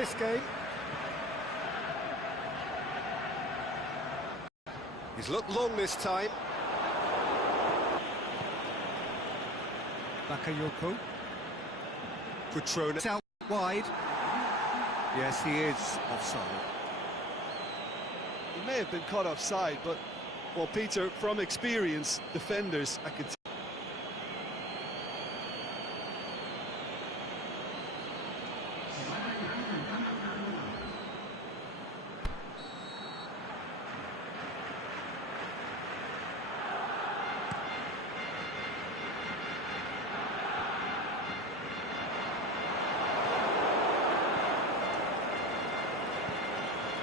this game. He's looked long this time. Bakayoko. Cutrone. It's out wide. Yes, he is offside. He may have been caught offside, but, well, Peter, from experience, defenders, I could...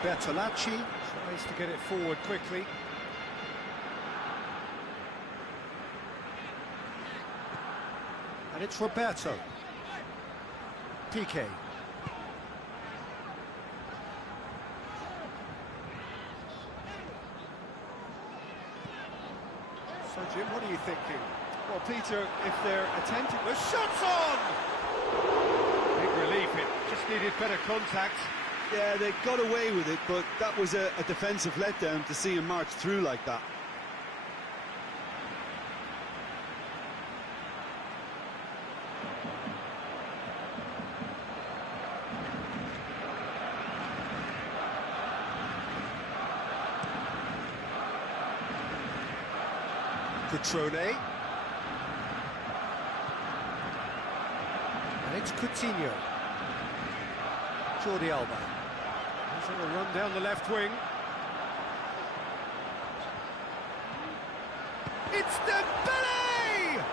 Bertolacci tries to get it forward quickly. And it's Roberto. Piqué. So, Jim, what are you thinking? Well, Peter, if they're attempting... The shot's on! Big relief, it just needed better contact. Yeah, they got away with it, but that was a defensive letdown to see him march through like that. Cutrone. And it's Coutinho. Jordi Alba. He's on a run down the left wing. It's Dembele!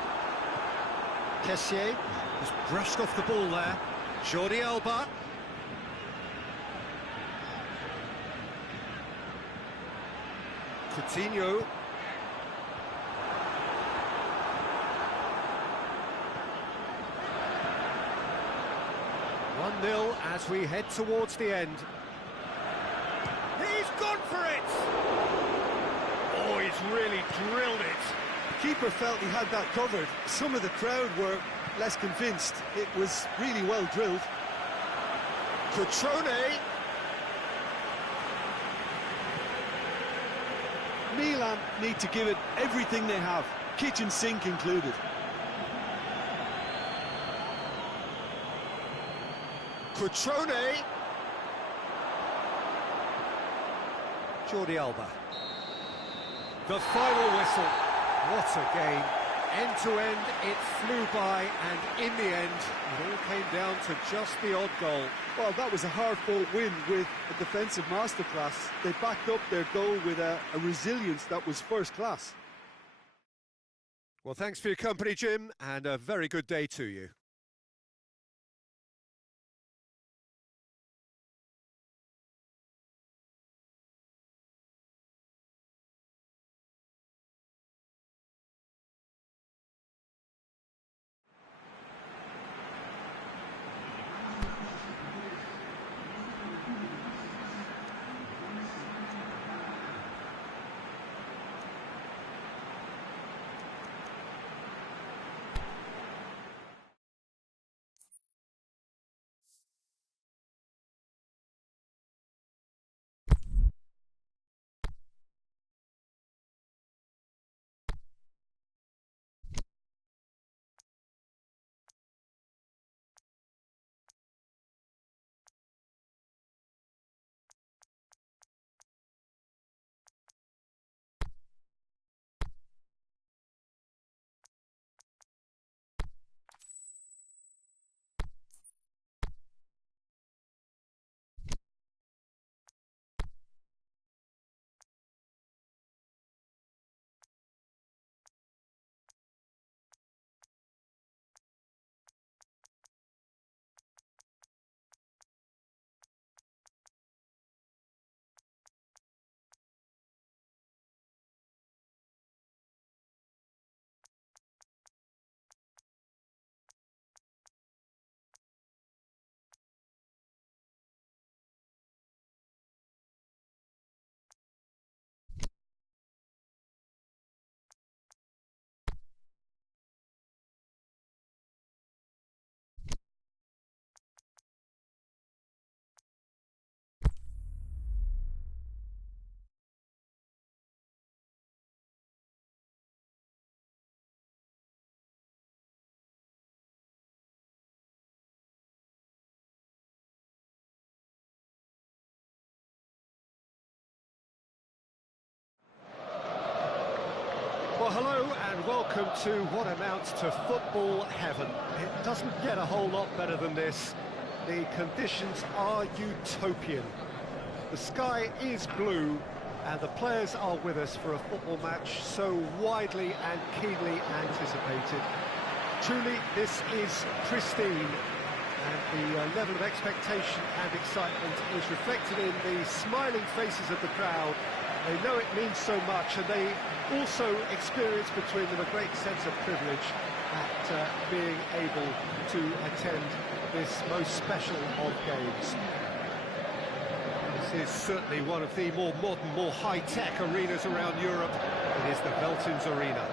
Kessié has brushed off the ball there. Jordi Alba. Coutinho. Nil as we head towards the end. He's gone for it! Oh, he's really drilled it. The keeper felt he had that covered. Some of the crowd were less convinced. It was really well drilled. Cutrone. Milan need to give it everything they have, kitchen sink included. Cutrone. Jordi Alba. The final whistle. What a game. End to end, it flew by, and in the end, it all came down to just the odd goal. Well, that was a hard-fought win with a defensive masterclass. They backed up their goal with a resilience that was first class. Well, thanks for your company, Jim, and a very good day to you. hello and welcome to what amounts to football heaven. It doesn't get a whole lot better than this. The conditions are utopian. The sky is blue and the players are with us for a football match so widely and keenly anticipated. Truly, this is pristine, and the level of expectation and excitement is reflected in the smiling faces of the crowd. They know it means so much, and they also experience between them a great sense of privilege at being able to attend this most special of games. This is certainly one of the more modern, more high-tech arenas around Europe. It is the Veltins Arena.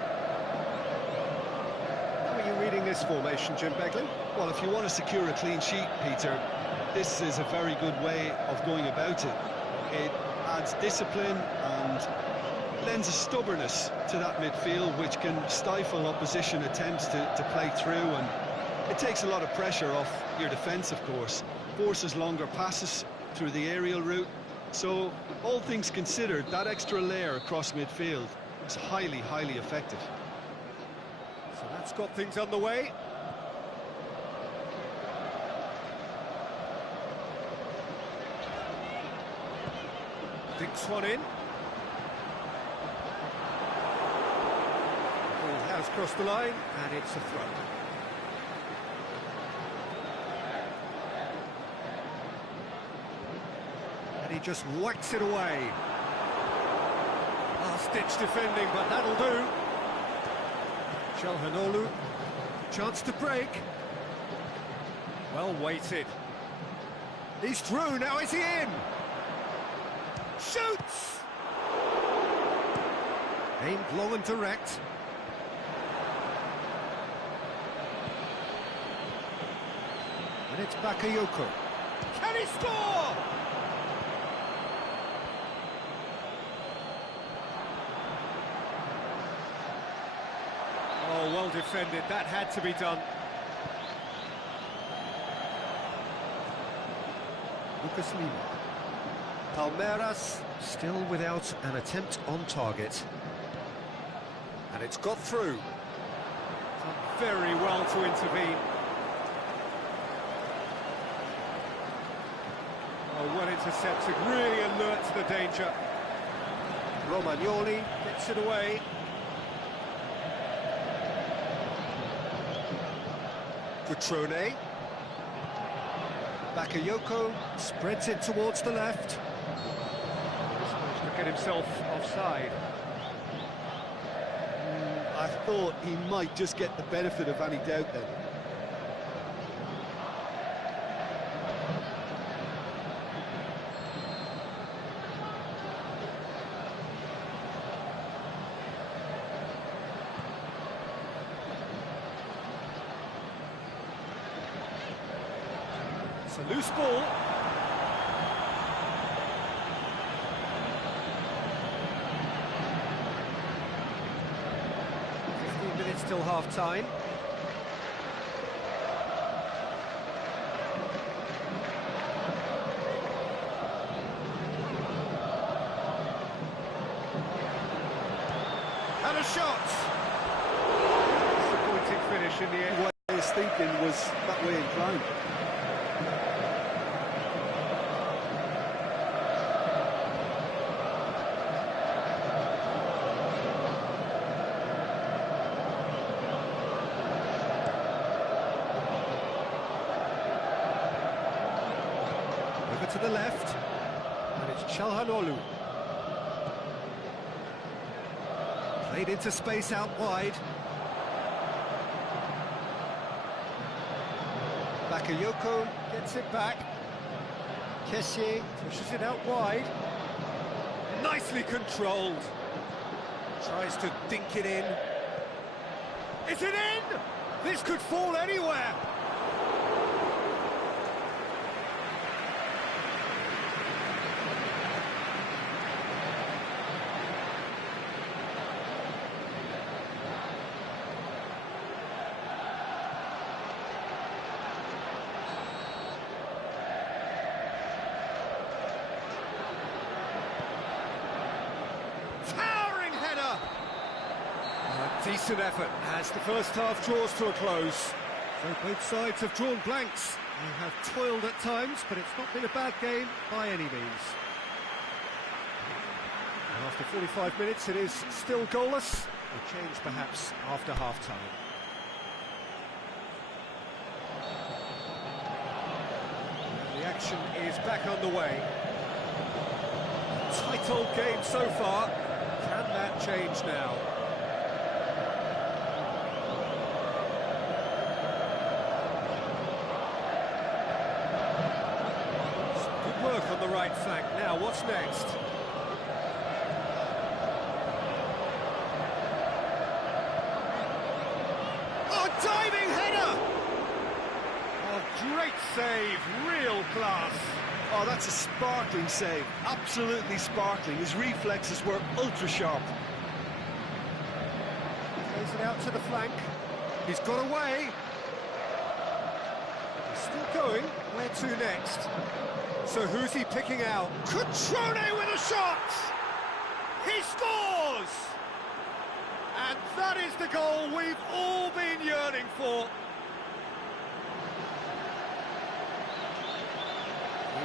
How are you reading this formation, Jim Beglin? Well, if you want to secure a clean sheet, Peter, this is a very good way of going about it. It adds discipline and lends a stubbornness to that midfield which can stifle opposition attempts to play through, and it takes a lot of pressure off your defence, of course. Forces longer passes through the aerial route, so all things considered, that extra layer across midfield is highly, highly effective. So that's got things underway. Dinks one in. Ball has crossed the line, and it's a throw. And he just whacks it away. Last-ditch defending, but that'll do. Çalhanoğlu, chance to break. Well weighted. He's through, now is he in? Shoots! Aimed long and direct. And it's Bakayoko. Can he score? Oh, well defended. That had to be done. Lucas Lima. Palmeiras still without an attempt on target. And it's got through. Done very well to intervene. Oh, well intercepted, really alert to the danger. Romagnoli gets it away. Cutrone. Bakayoko spreads it towards the left. He's managed to get himself offside. I thought he might just get the benefit of any doubt then. It's a loose ball. Minutes till half-time. And a shot! Disappointing finish in the end. What his thinking was that way inclined. To the left, and it's Çalhanoğlu. Played into space out wide. Bakayoko gets it back. Kessié pushes it out wide. Nicely controlled. Tries to dink it in. Is it in? This could fall anywhere. Decent effort as the first half draws to a close. So both sides have drawn blanks. They have toiled at times, but it's not been a bad game by any means. And after 45 minutes, it is still goalless. A change perhaps after half-time. The action is back underway. Tight old game so far. Can that change now? Good work on the right flank. Now, what's next? Oh, diving header! Oh, great save, real class. Oh, that's a sparkling save, absolutely sparkling. His reflexes were ultra-sharp. Plays it out to the flank. He's got away. He's still going. Where to next? So who's he picking out? Cutrone with a shot! He scores! And that is the goal we've all been yearning for.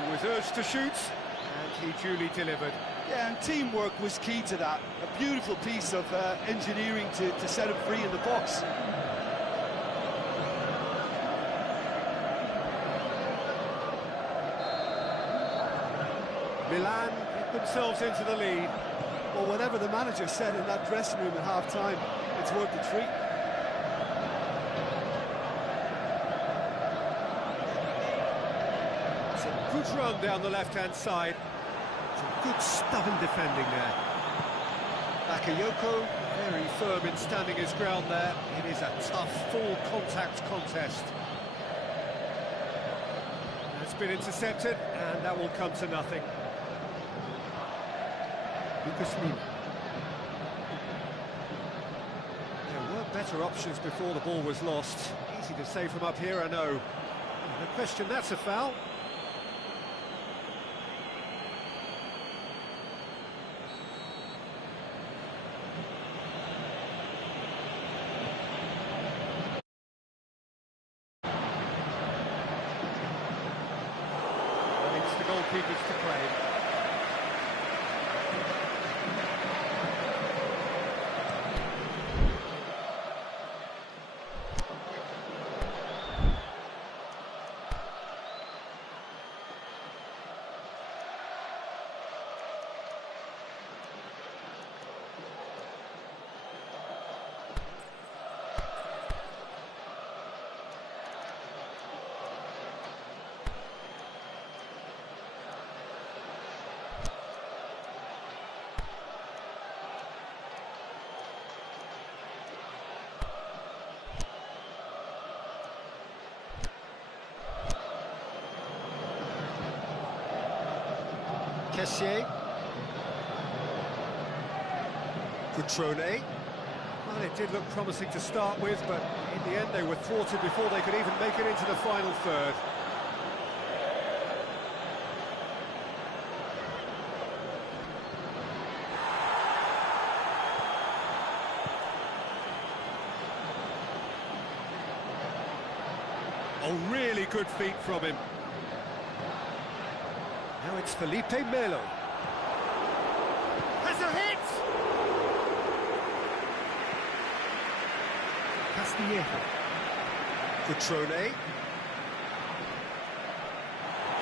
He was urged to shoot, and he duly delivered. Yeah, and teamwork was key to that. A beautiful piece of engineering to set him free in the box. Milan get themselves into the lead. Well, whatever the manager said in that dressing room at half-time, it's worth the treat. It's a good run down the left-hand side. Some good stubborn defending there. Bakayoko, very firm in standing his ground there. It is a tough, full-contact contest. That's been intercepted, and that will come to nothing. Lucas Lima. There were better options before the ball was lost. Easy to say from up here, I know. No question, that's a foul. It's the goalkeepers to claim. Kessié. Cutrone. Well, it did look promising to start with, but in the end they were thwarted before they could even make it into the final third. Oh, really good feet from him. Now it's Felipe Melo. Has a hit! Castillejo. Cutrone.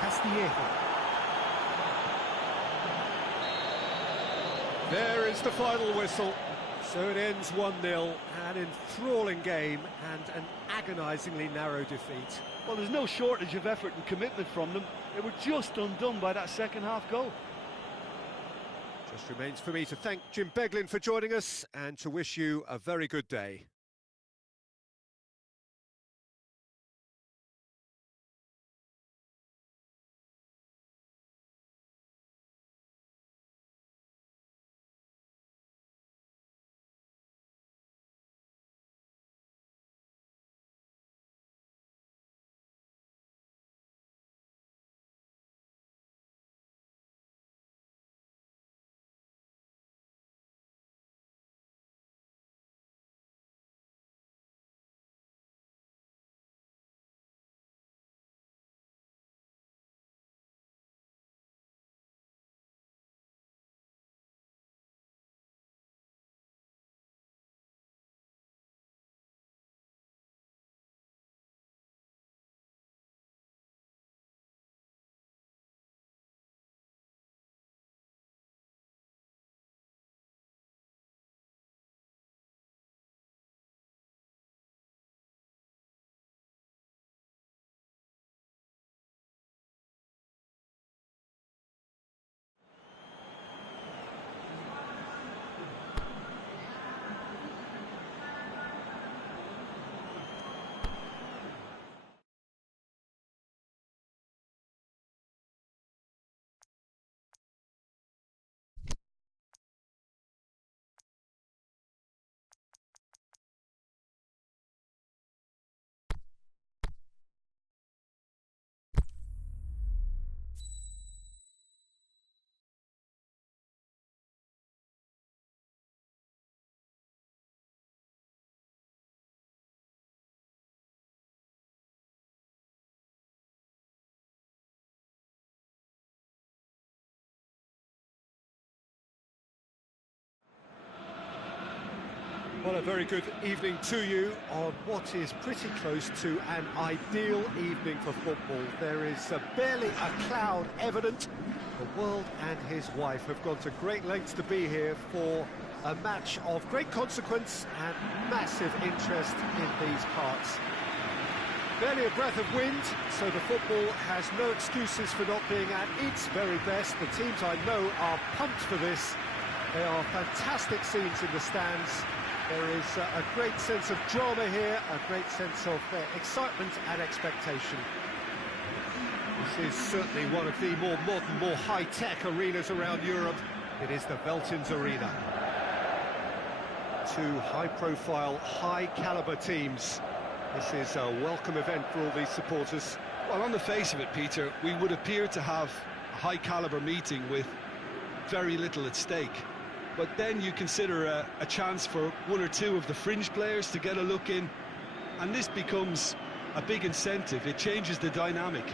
Castillejo. There is the final whistle. So it ends 1-0, an enthralling game and an agonisingly narrow defeat. Well, there's no shortage of effort and commitment from them. They were just undone by that second-half goal. Just remains for me to thank Jim Beglin for joining us and to wish you a very good day. Well, a very good evening to you on what is pretty close to an ideal evening for football. There is barely a cloud evident. The world and his wife have gone to great lengths to be here for a match of great consequence and massive interest in these parts. Barely a breath of wind, so the football has no excuses for not being at its very best. The teams I know are pumped for this. They are fantastic scenes in the stands. There is a great sense of drama here, a great sense of excitement and expectation. This is certainly one of the more modern, more high-tech arenas around Europe. It is the Veltins Arena. Two high-profile, high-caliber teams. This is a welcome event for all these supporters. Well, on the face of it, Peter, we would appear to have a high-caliber meeting with very little at stake. But then you consider a chance for one or two of the fringe players to get a look in, and this becomes a big incentive. It changes the dynamic.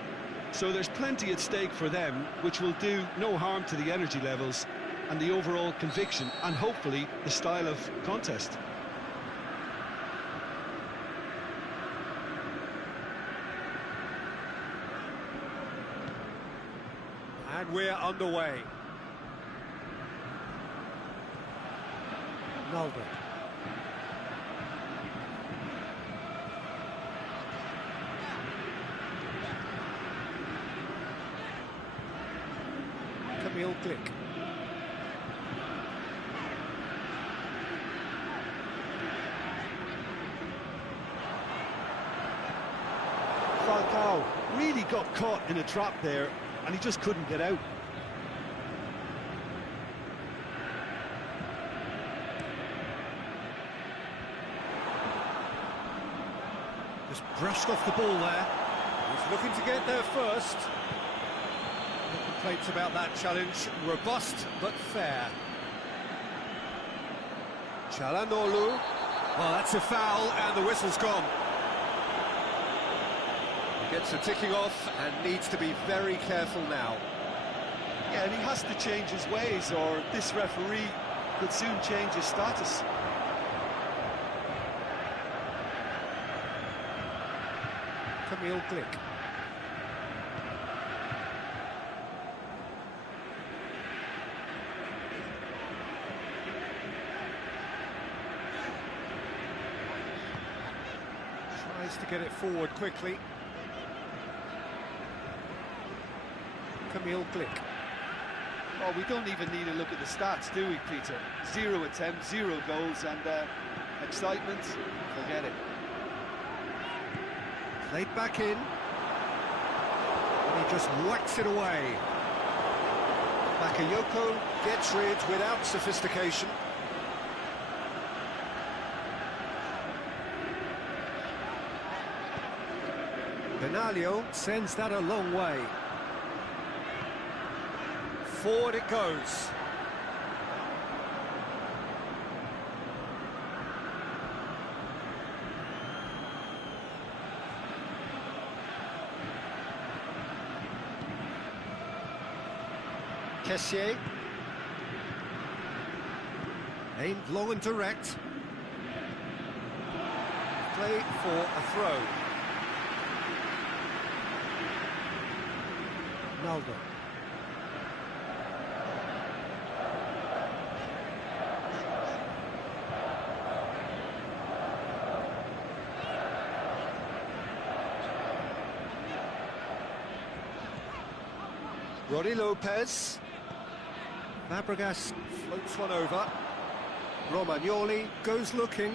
So there's plenty at stake for them, which will do no harm to the energy levels and the overall conviction, and hopefully the style of contest. And we're underway. Naldo. Kamil Glik. Falcao really got caught in a trap there, and he just couldn't get out. Just brushed off the ball there. He's looking to get there first. No complaints about that challenge. Robust but fair. Çalhanoğlu. Well, that's a foul and the whistle's gone. He gets the ticking off and needs to be very careful now. Yeah, and he has to change his ways, or this referee could soon change his status. Kamil Glik. Tries to get it forward quickly. Kamil Glik. Well, we don't even need to look at the stats, do we, Peter? 0 attempts, 0 goals, and excitement, forget it. Played back in, and he just whacks it away. Bakayoko gets rid without sophistication. Benaglio sends that a long way. Forward it goes. Kessié. Aimed long and direct. Play for a throw. Naldo. Rodi Lopez. Fabregas floats one over. Romagnoli goes looking.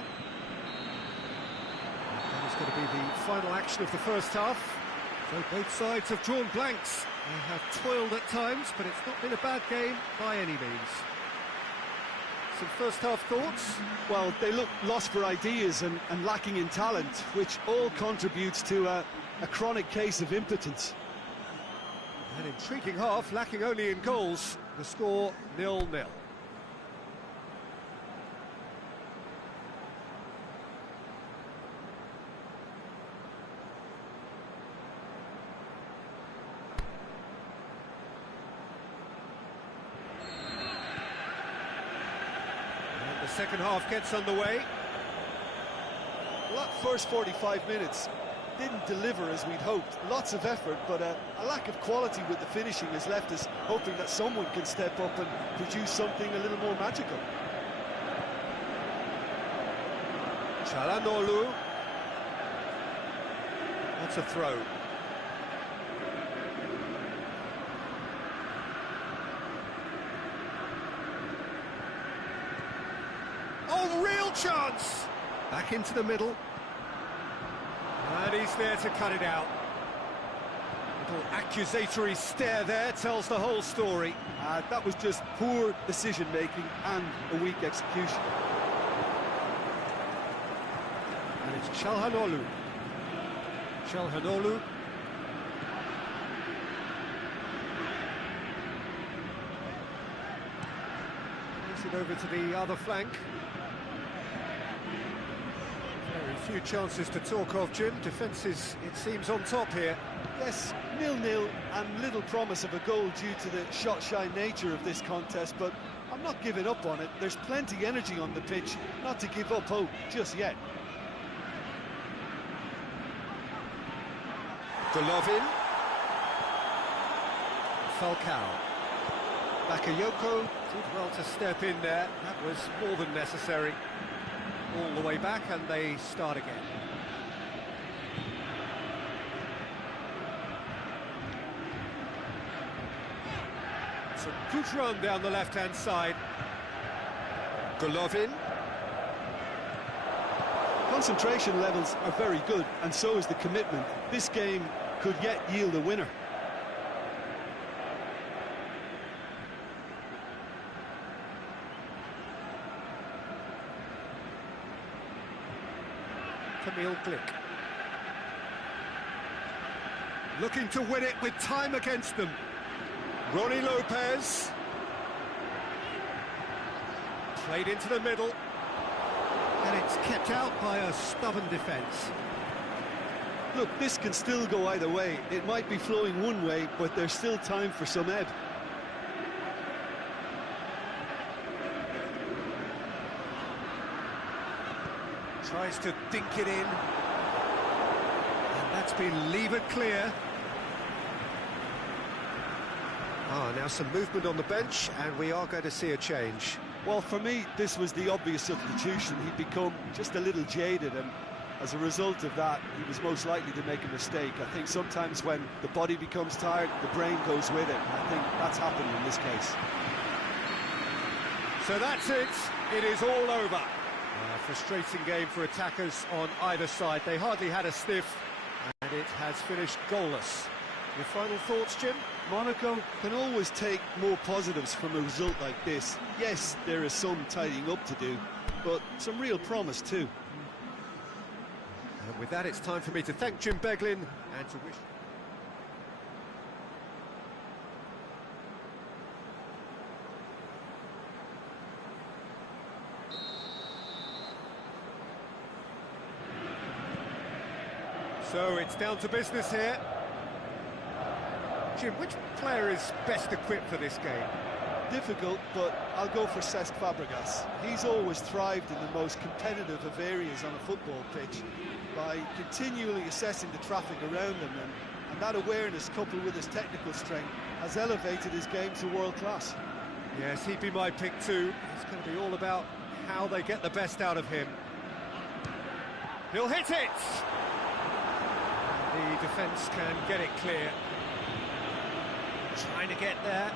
That is going to be the final action of the first half. So both sides have drawn blanks. They have toiled at times, but it's not been a bad game by any means. Some first half thoughts? Well, they look lost for ideas and lacking in talent, which all contributes to a chronic case of impotence. An intriguing half, lacking only in goals. The score 0-0. And the second half gets underway. that first 45 minutes didn't deliver as we'd hoped. Lots of effort, but a lack of quality with the finishing has left us hoping that someone can step up and produce something a little more magical. Çalhanoğlu. That's a throw. Oh, real chance! Back into the middle. And he's there to cut it out. Little accusatory stare there tells the whole story. That was just poor decision-making and a weak execution. And it's Çalhanoğlu. Çalhanoğlu. Plays it over to the other flank. Very few chances to talk of, Jim. Defence is, it seems, on top here. Yes, 0-0 and little promise of a goal due to the shot-shy nature of this contest, but I'm not giving up on it. There's plenty energy on the pitch, not to give up hope just yet. Golovin. Falcao. Bakayoko did well to step in there. That was more than necessary. All the way back, and they start again. It's a good run down the left-hand side. Golovin. Concentration levels are very good, and so is the commitment. This game could yet yield a winner. Kamil Glik. Looking to win it with time against them. Ronnie Lopez. Played into the middle. And it's kept out by a stubborn defence. Look, this can still go either way. It might be flowing one way, but there's still time for some ebb. Tries to dink it in. And that's been levered clear. Now some movement on the bench, and we are going to see a change. Well, for me, this was the obvious substitution. He'd become just a little jaded, and as a result of that, he was most likely to make a mistake. I think sometimes when the body becomes tired, the brain goes with it. I think that's happened in this case. So that's it. It is all over. A frustrating game for attackers on either side. They hardly had a sniff, and it has finished goalless. Your final thoughts, Jim? Monaco can always take more positives from a result like this. Yes, there is some tidying up to do, but some real promise too. And with that, it's time for me to thank Jim Beglin and to wish... So it's down to business here. Jim, which player is best equipped for this game? Difficult, but I'll go for Cesc Fabregas. He's always thrived in the most competitive of areas on a football pitch by continually assessing the traffic around him, and that awareness, coupled with his technical strength, has elevated his game to world class. Yes, he'd be my pick too. It's going to be all about how they get the best out of him. He'll hit it! The defence can get it clear. Trying to get there.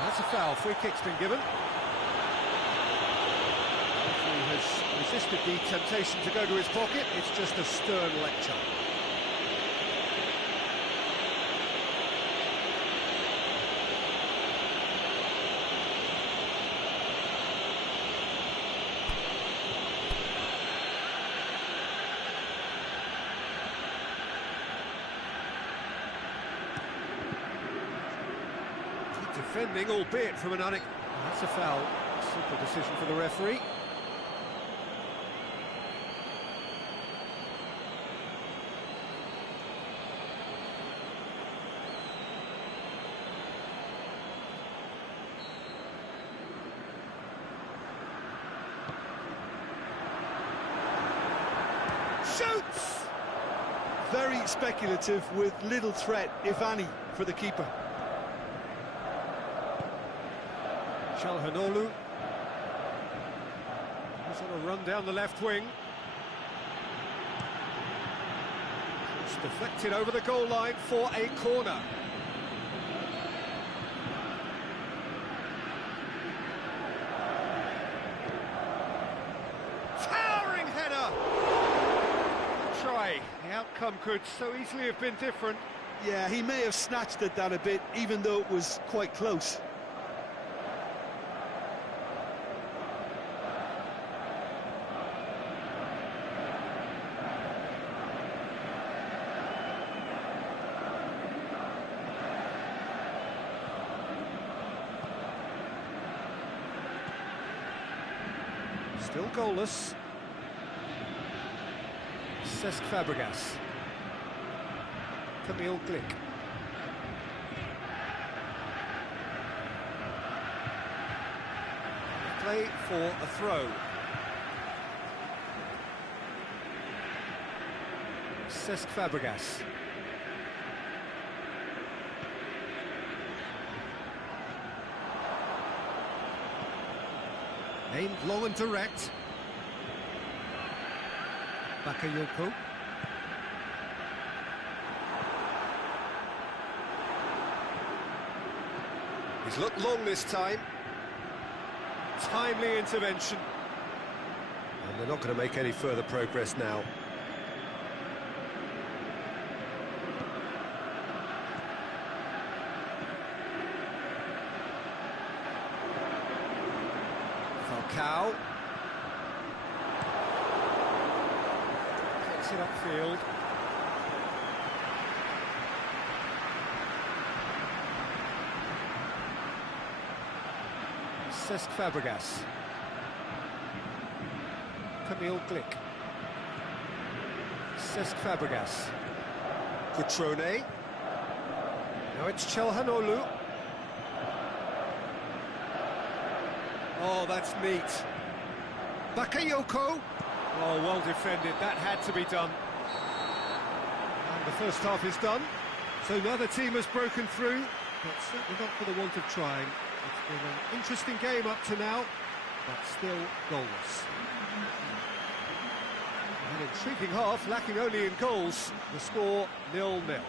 That's a foul. Free kick's been given. He has resisted the temptation to go to his pocket. It's just a stern lecture. Defending, albeit from an that's a foul. Simple decision for the referee. shoots! Very speculative with little threat, if any, for the keeper. Calhanoglu. He's on a run down the left wing. It's deflected over the goal line for a corner. Towering header! Good try. The outcome could so easily have been different. Yeah, he may have snatched at that a bit, even though it was quite close. Still goalless. Cesc Fabregas. Kamil Glik. Play for a throw. Cesc Fabregas. Aimed long and direct. Bakayoko. He's looked long this time. Timely intervention. And they're not going to make any further progress now. Falcao. Takes it upfield. Cesc Fabregas. Kamil Glik. Cesc Fabregas. Cutrone. Now it's Calhanoglu. Oh, that's neat. Bakayoko. Oh, well defended. That had to be done. And the first half is done. So neither team has broken through, but certainly not for the want of trying. It's been an interesting game up to now, but still goalless. An intriguing half, lacking only in goals. The score 0-0.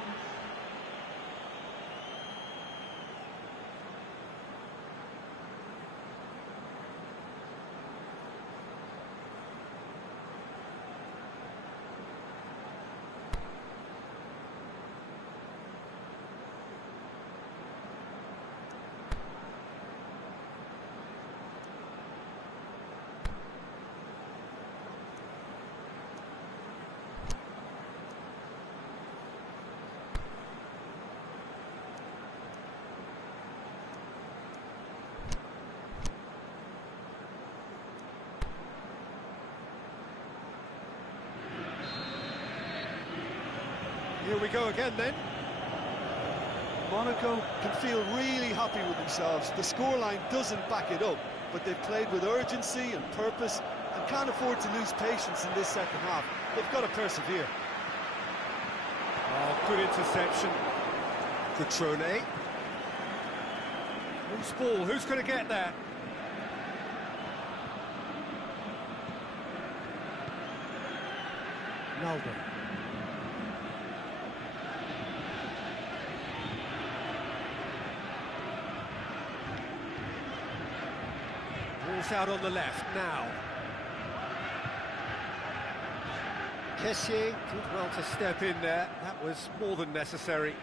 Here we go again then. Monaco can feel really happy with themselves. The scoreline doesn't back it up, but they've played with urgency and purpose and can't afford to lose patience in this second half. They've got to persevere. Oh, good interception. Cutrone. Loose ball, who's going to get there? Naldo. Ball's out on the left now. Kessié did well to step in there. That was more than necessary.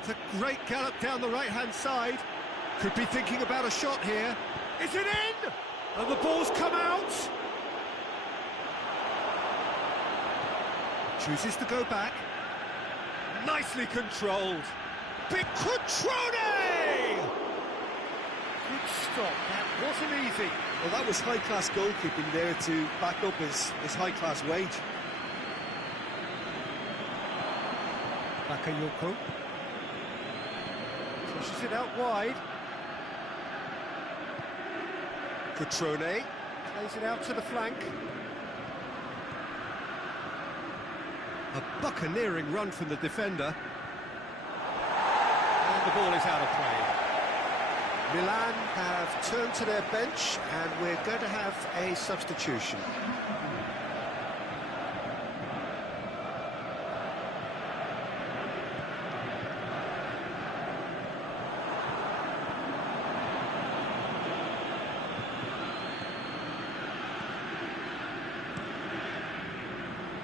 It's a great gallop down the right-hand side. Could be thinking about a shot here. Is it in? And the ball's come out. Chooses to go back. Nicely controlled. Big Cutrone! Good stop. That wasn't easy. Well, that was high-class goalkeeping there to back up his high-class wage. Bakayoko. Pushes it out wide. Cutrone plays it out to the flank. A buccaneering run from the defender. And the ball is out of play. Milan have turned to their bench, and we're going to have a substitution.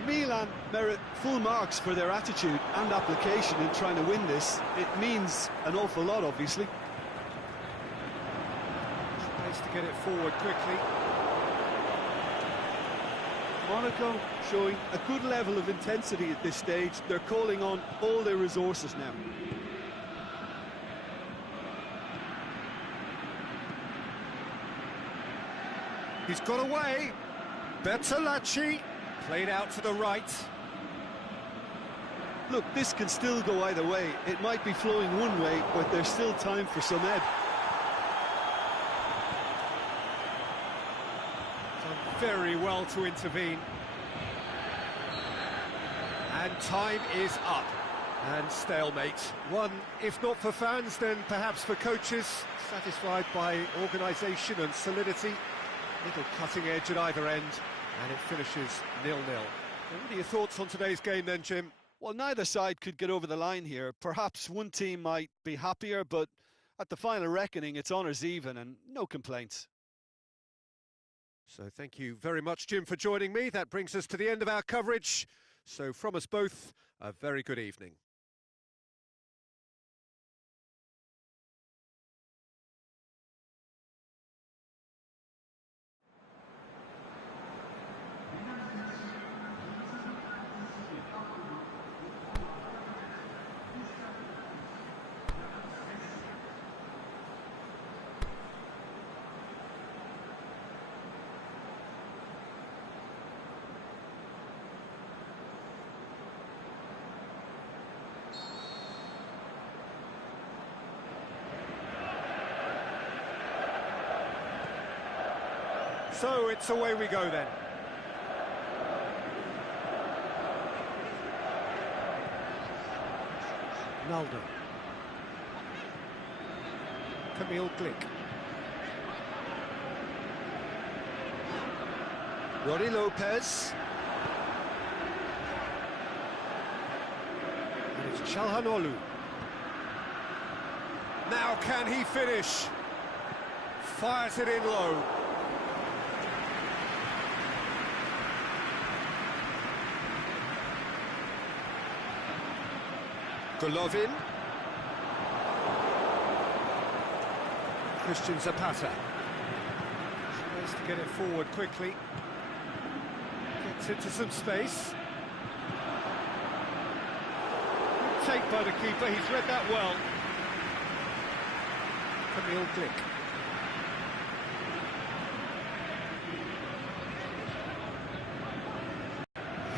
Milan merit full marks for their attitude and application in trying to win this. It means an awful lot, obviously. Tries to get it forward quickly. Monaco showing a good level of intensity at this stage. They're calling on all their resources now. He's got away. Bertolacci played out to the right. Look, this can still go either way. It might be flowing one way, but there's still time for some ebb. Done very well to intervene. And time is up. And stalemate. One, if not for fans, then perhaps for coaches, satisfied by organisation and solidity. Little cutting edge at either end, and it finishes 0-0. What are your thoughts on today's game then, Jim? Well, neither side could get over the line here. Perhaps one team might be happier, but at the final reckoning, it's honours even and no complaints. So thank you very much, Jim, for joining me. That brings us to the end of our coverage. So from us both, a very good evening. So it's away we go then. Naldo. Kamil Glik. Rony Lopez. And it's Çalhanoğlu. Now can he finish? Fires it in low. Golovin. Christian Zapata. Tries to get it forward quickly. Gets into some space. Good take by the keeper, he's read that well. Kamil Glik.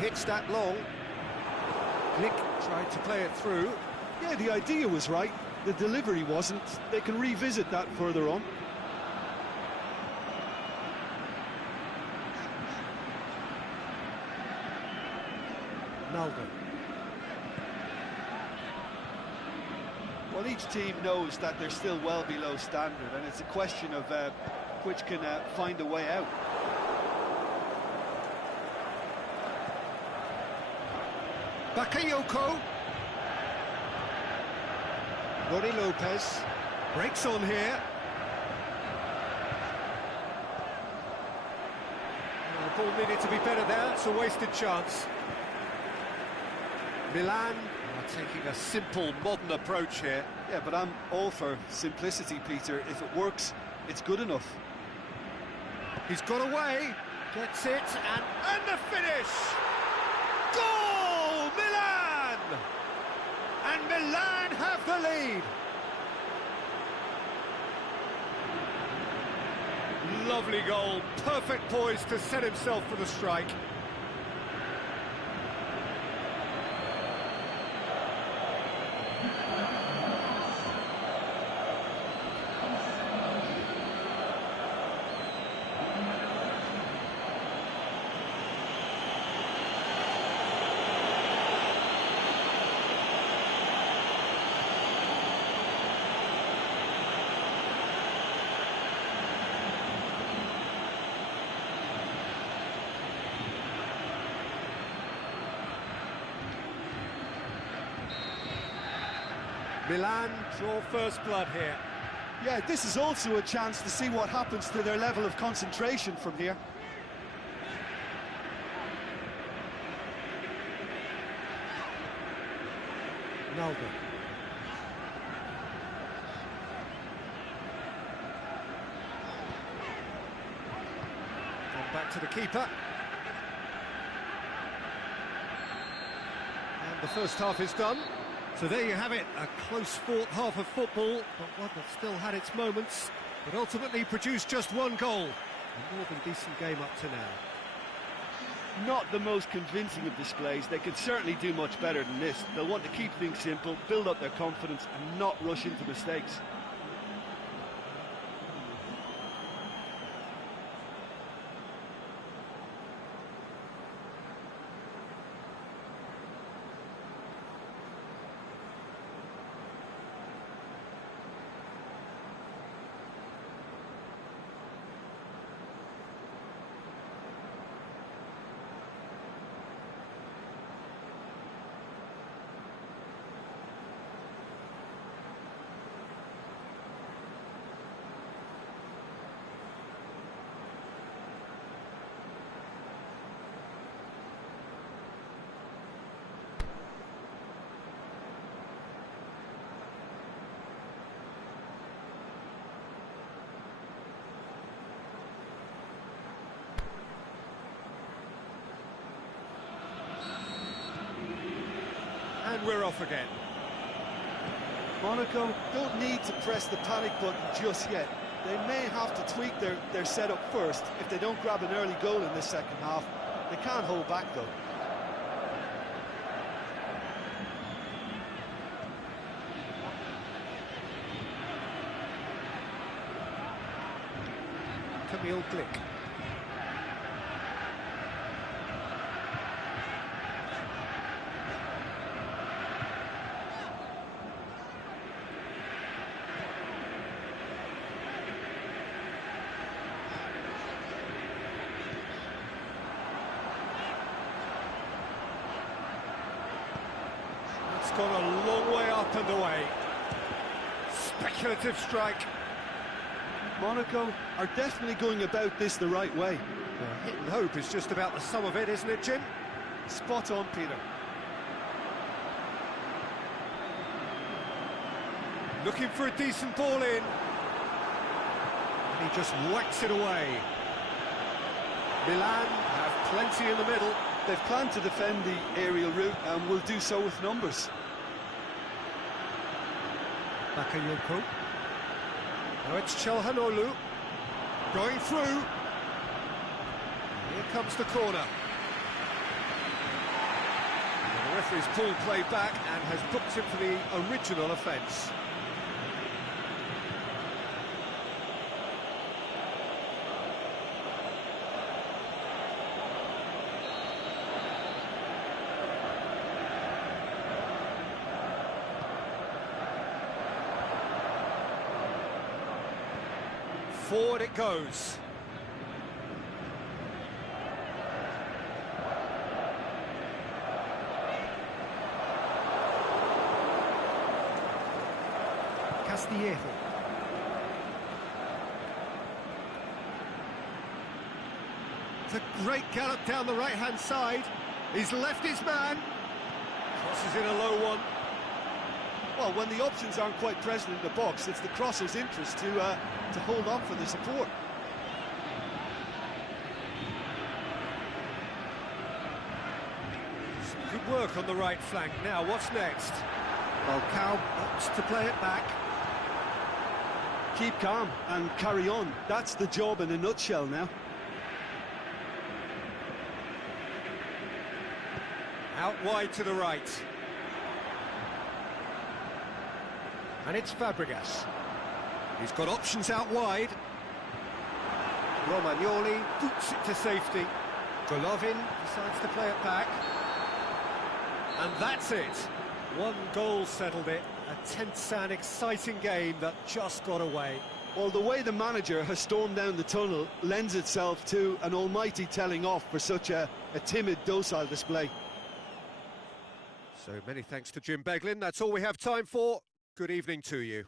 Hits that long. Glik tried to play it through. Yeah, the idea was right. The delivery wasn't. They can revisit that further on. Naldo. Well, each team knows that they're still well below standard, and it's a question of which can find a way out. Bakayoko. Rony Lopez breaks on here. The ball needed to be better there, it's a wasted chance. Milan are taking a simple, modern approach here. Yeah, but I'm all for simplicity, Peter. If it works, it's good enough. He's got away, gets it, and the finish! Goal! Milan! And Milan have the lead. Lovely goal, perfect poise to set himself for the strike. Milan draw first blood here. Yeah, this is also a chance to see what happens to their level of concentration from here. Ronaldo. And back to the keeper. And the first half is done. So there you have it, a close-fought half of football, but one that still had its moments, but ultimately produced just one goal. A more than decent game up to now. Not the most convincing of displays. They could certainly do much better than this. They'll want to keep things simple, build up their confidence and not rush into mistakes. And we're off again. Monaco don't need to press the panic button just yet. They may have to tweak their setup first if they don't grab an early goal in this second half. They can't hold back though. Kamil Glik. It's gone a long way up and away. Speculative strike. Monaco are definitely going about this the right way. Hit and hope is just about the sum of it, isn't it, Jim? Spot on, Peter. Looking for a decent ball in. And he just whacks it away. Milan have plenty in the middle. They've planned to defend the aerial route and will do so with numbers. Bakayoko. Now it's Çalhanoğlu going through. Here comes the corner. And the referee's pulled play back and has booked him for the original offence. Forward it goes. Castillejo. It's a great gallop down the right-hand side. He's left his man. Crosses in a low one. Well, when the options aren't quite present in the box, it's the crosser's interest to hold on for the support. Good work on the right flank. Now, what's next? Falcao opts to play it back. Keep calm and carry on. That's the job in a nutshell now. Out wide to the right. And it's Fabregas. He's got options out wide. Romagnoli boots it to safety. Golovin decides to play it back. And that's it. One goal settled it. A tense and exciting game that just got away. Well, the way the manager has stormed down the tunnel lends itself to an almighty telling off for such a timid, docile display. So many thanks to Jim Beglin. That's all we have time for. Good evening to you.